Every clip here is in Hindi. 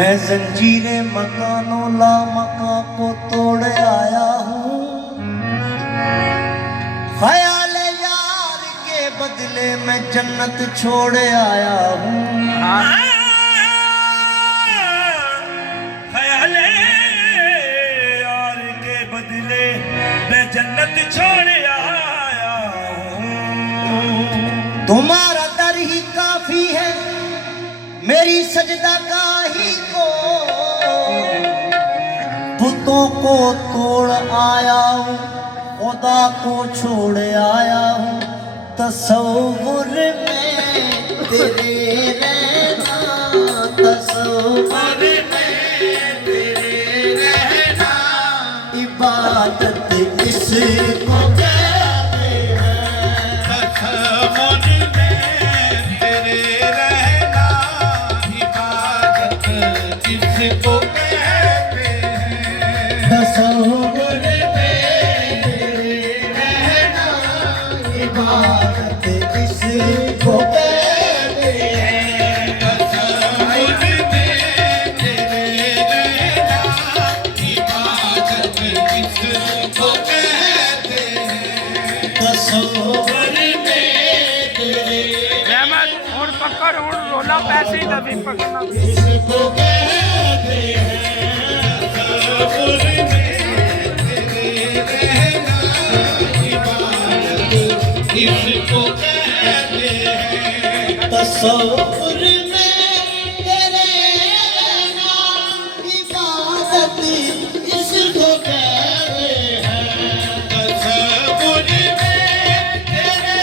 मैं जंजीरें मकानों ला मका को तोड़ आया हूँ, ख्याल यार के बदले मैं जन्नत छोड़ आया हूँ। ख्याल यार के बदले मैं जन्नत छोड़ आया हूँ। तुम्हारा दर ही काफी है मेरी सजदा गाही को, बुतों को तोड़ आया हूँ, खुदा को छोड़ आया हूँ। तसव्वुर में तेरे रहना, तसव्वुर में तेरे रहना, इबादत इसको कहते हैं। तसव्वुर में तेरे रहना, इबादत इसको कहते हैं। तसव्वुर में तेरे रहना, इबादत इसको कहते हैं। तसव्वुर में तेरे रहना, इबादत इसको कहते हैं। तसव्वुर में तेरे रहमत और पकड़ और रोला पैसे ही दबी पकड़ना इसको कहते हैं। तसव्वुर में तेरे रहना, इबादत इसको कहते हैं। तसव्वुर में तेरे रहना, इबादत इसको कहते हैं। तसव्वुर में तेरे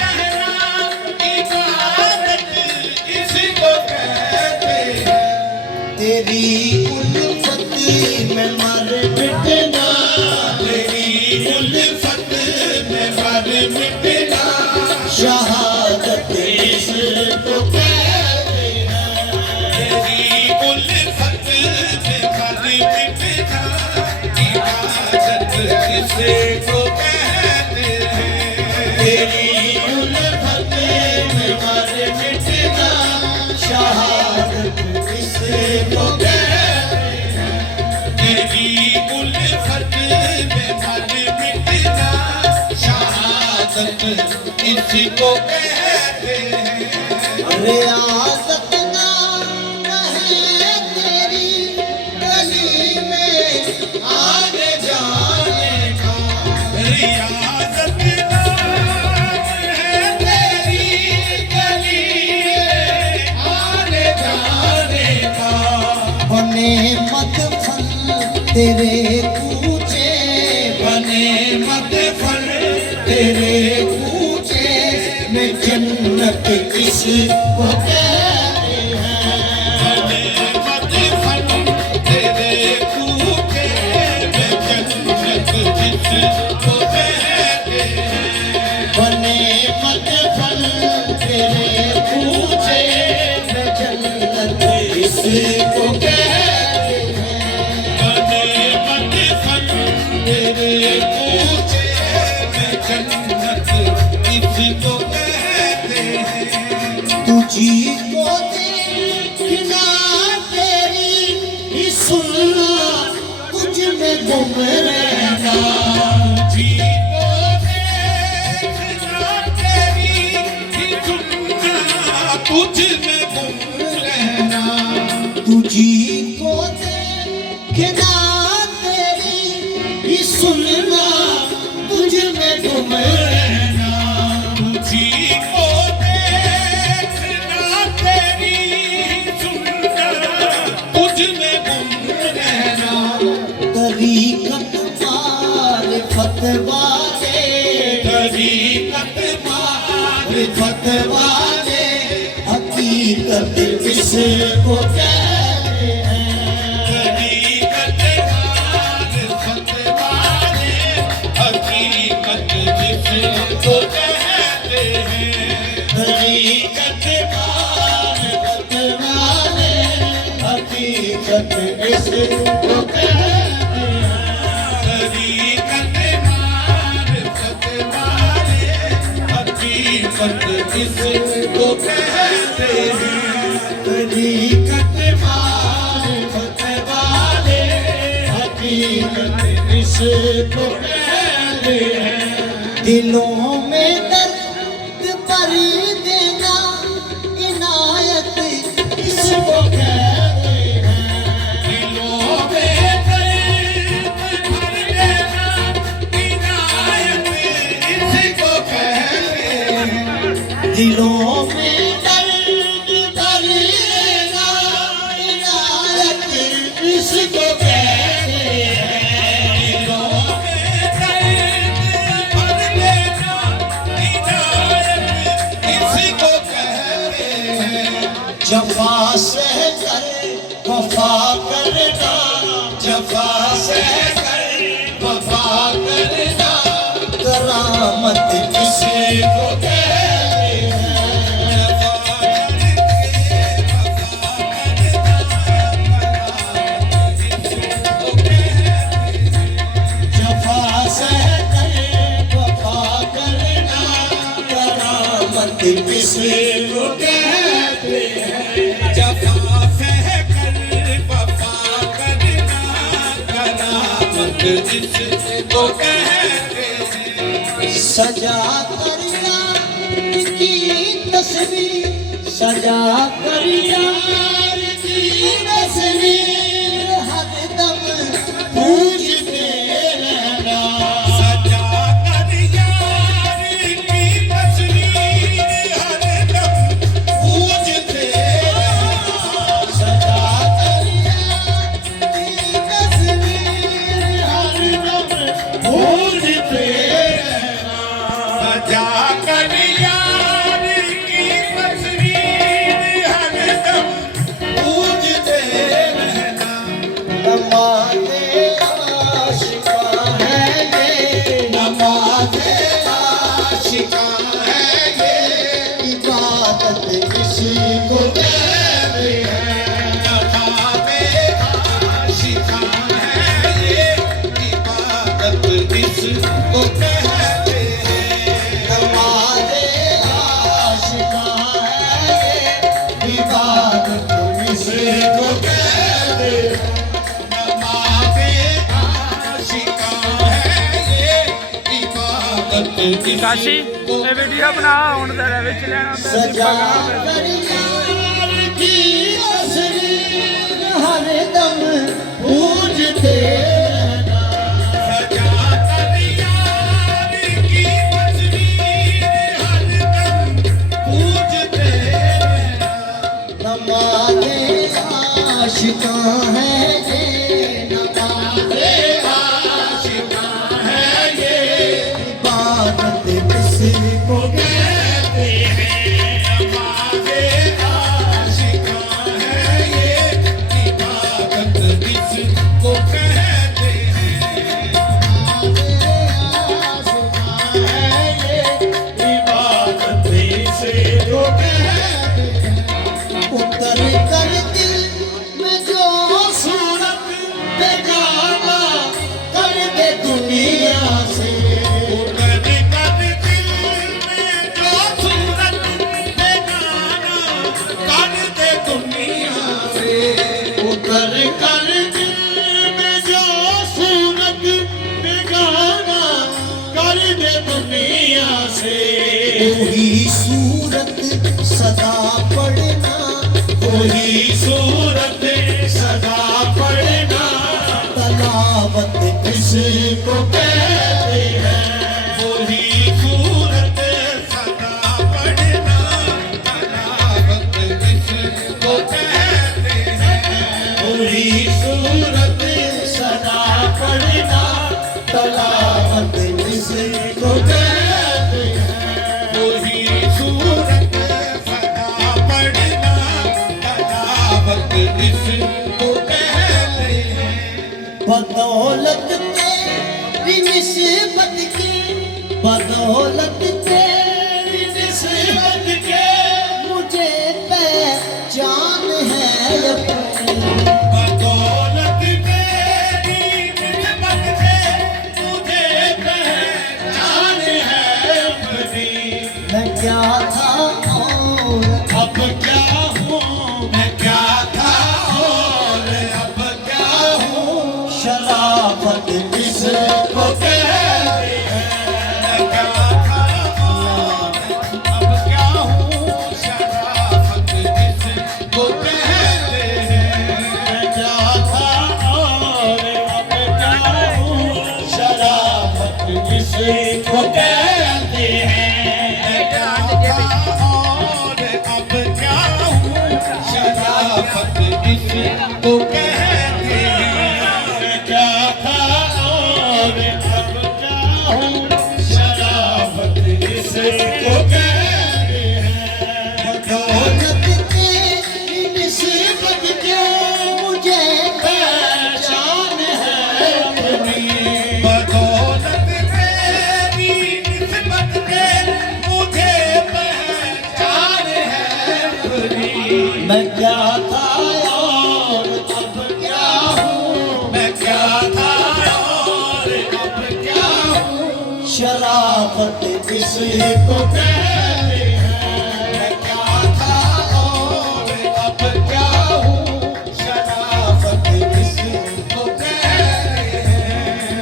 रहना, इबादत इसको कहते हैं। तेरी उल्फत में मर मिटना, तेरी उल्फत में मर मिटना, शहादत इसको कहते हैं। तेरी उल्फत में मर मिटना, इबादत इसको कहते हैं। तेरी उल्फत में मर मिटना, शहादत इसको कहते हैं। तेरी उल्फत में मर मिटना, शहादत इसको कहते हैं। रियासत नाम है तेरी गली में आगे जाने का, रियासत नाम है तेरी गली आने जाने का। बने मदफन तेरे कूचे, बने मदफन तेरे कूचे में जन्नत इसको कहते हैं। बने मदफन तेरे कूचे में जन्नत जिसको कहते हैं। बने मदफन तेरे कूचे में जन्नत इसको कहते हैं। बने मदफन तेरे कूचे में जन्नत इसको कहते हैं। तुझी को देखना तेरी ही सुनना, तुझ में गुम रहना, जीको देखना तेरी ही सुनना, तुझ में गुम रहना। तुझी को देखना तेरी ही सुनना, तुझ में गुम रहना। जीको देखना तेरी ही सुनना, तुझ में गुम रहना। तरीकत मारिफत वाले, तरीकत मारिफत वाले, हकीकत इसको कहते हैं। तरीकत मारिफत वाले, हकीकत जिसको कहते हैं। तरीकत मारिफत वाले, हकीकत इसको कहते हैं। तरीकत मारिफत वाले, हकीकत जिसको कहते हैं। तरीकत मारिफत किसको कहते हैं। दिलों में दर्द भरी देना इनायत किसको कहते हैं। दिलों में दर्द भर देना इनायत किसको कहते हैं। दिलों में दर्द भरी देना इनायत किसको कहते हैं। दिलों में दर्द भर देना इनायत किसको कहते हैं। जफा सह कर वफा करना जफा सहकर वफा करना करामत किसको कहते हैं। जफा करके वफा करना किसको कहते हैं। जफा सहकर वफा करना करामत किसको कहते हैं। सजा कर यार की तस्वीर सजा कर यार की तस्वीर हरदम पूजते रहना सजा कर यार की तस्वीर हरदम पूजते रहना। सजा कर यार की तस्वीर हरदम पूजते रहना। सजा कर यार की तस्वीर हरदम पूजते रहना। नमाज़े आशिका है ये नमाज़े आशिका है ये इबादत किसको कहते हैं। नमाज़े आशिका है ये इबादत किसको कहते हैं। नमाज़े आशिका है ये इबादत किसको कहते हैं। नमाज़े आशिका है ये इबादत ਕਾਸ਼ੀ किसको ਇਹ ਵੀਡੀਓ ਬਣਾ ਹੁਣ ਤੇਰੇ ਵਿੱਚ ਲੈਣਾ ਤੇ सजा कर यार की तस्वीर हरदम पूजते रहना सजा कर यार की तस्वीर हरदम पूजते रहना। नमाज़े आशिका है ये नमाज़े आशिका है ये इबादत किसको कहते हैं। नमाज़े आशिका है ये इबादत किसको कहते हैं। इबादत किसको कहते हैं। उतर कर दिल में जो सूरत बेगाना कर दे दुनिया से उतर कर दिल में जो सूरत बेगाना कर दे दुनिया से। उतर कर दिल में जो सूरत बेगाना कर दे दुनिया से वही सूरत सदा पढ़ना वही सूरत सदा पढ़ना तलावत किसको कहते हैं। वही सूरत सदा पढ़ना तलावत किसको कहते हैं। वही सूरत सदा पढ़ना तलावत किसको कहते हैं। वही सूरत सदा पढ़ना तलावत किसको कहते हैं। बदौलत तेरी निस्बत की बदौलत तेरी निस्बत के मुझे पहचान है अपनी बदौलत तेरी निस्बत से मुझे पहचान है अपनी। मैं क्या था और अब क्या हूँ मैं क्या था और अब क्या हूँ। शराफत किस को कहते हैं। क्या था और अब क्या हूँ, शराफत इसको कहते हैं। दौलत की निस्बत जो मुझे पहचान है अपनी, बदौलत तेरी निस्बत के मुझे पहचान है अपनी। मैं क्या था और अब क्या हूँ, मैं क्या था और अब क्या हूँ, शराफत इसको कहते हैं। मैं क्या था और अब क्या हूँ, शराफत इसको कहते हैं।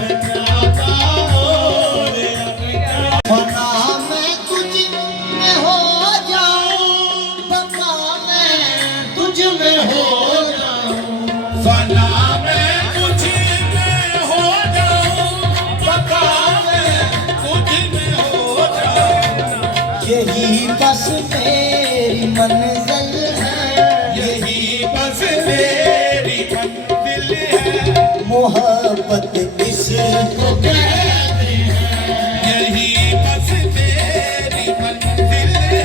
मैं क्या था और अब क्या फना मैं तुझ में हो जाऊं, बका मैं तुझ में हो जाऊं, फना मैं तुझ में हो जाऊं, बका मैं तुझ में हो जाऊं। यही बस मेरी मंजिल है, यही बस मेरी मंजिल है। मोहब्बत इसको कहते हैं। यही बस मेरी मंजिल है।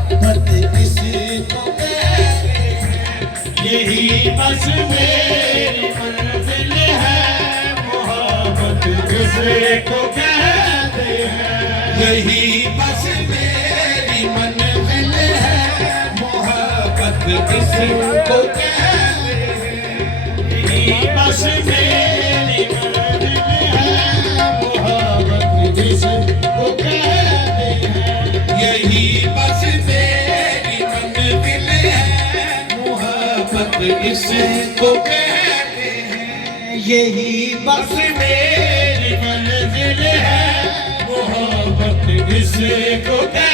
मोहब्बत इसको कहते हैं। यही बस मेरी मंजिल है। मोहब्बत किसको कहते हैं। यही बस मेरी मंजिल है। मोहब्बत किसको कहते हैं। यही बस मेरी मंजिल है। मोहब्बत किसको कहते हैं। यही बस मेरी मंजिल है। मोहब्बत इसको कहते हैं। यही बस मेरी मंजिल है। मोहब्बत इसको कहते हैं।